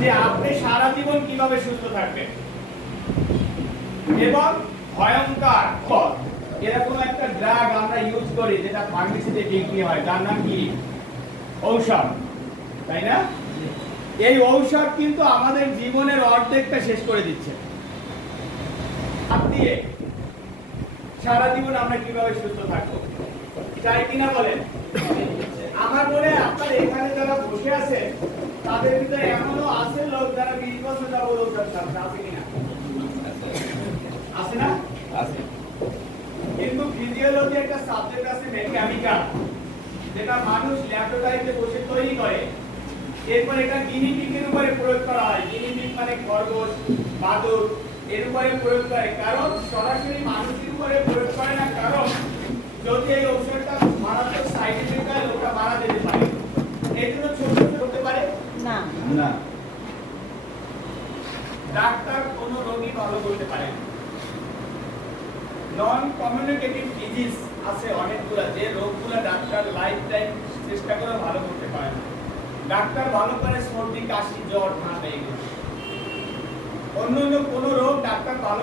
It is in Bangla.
যে আপনি সারা জীবন কিভাবে সুস্থ থাকবেন এবং ভয়ঙ্কর ফল এরকম একটা ড্রাগ আমরা ইউজ করি যেটা ফার্মেসিতে বিক্রি হয় তার নাম কি ঔষধ, তাই না? এই ঔষধ কিন্তু আমাদের জীবনের অর্ধেকটা শেষ করে দিচ্ছে। আপনি সারা জীবন আমরা কিভাবে সুস্থ থাকবো চাই কিনা বলেন? আমার মনে হয় আপনার এখানে যারা বসে আছে তাদের ভিতরে এমনও আছে লোক যারা 20 বছর যাবত ঔষধ খাচ্ছে, আছে কিনা? আছে না? আছে। কিন্তু ফিজিওলজি একটা সাবজেক্ট আছে কেমিক্যাল, যেটা মানুষ ল্যাবরেটরিতে বসে তৈরি করে, এরপর এটা গিনি পিগের উপরে প্রয়োগ করা হয়। গিনি পিগ মানে খরগোশ, বাদুড়, এর উপরে প্রয়োগ করে। কারণ সরাসরি মানুষের উপরে প্রয়োগ করে না, কারণ যদি এই ঔষধটা মারাত্মক সাইড এফেক্ট হয় ওটা মারা যেতে পারে। এই জন্য ছোট ছোট হতে পারে না না ডাক্তার কোন রোগী ভালো করতে পারে না। নন কমিউনিকেটিভ ডিজিজ আছে অনেকগুলো, যে রোগগুলো ডাক্তার লাইফ টাইম চেষ্টা করে ভালো করতে পারে না। ডাক্তার ভালো করে সর্দি, কাশি, জ্বর, ঠান্ডা এগুলো। অন্য কোন রোগ ডাক্তার ভালো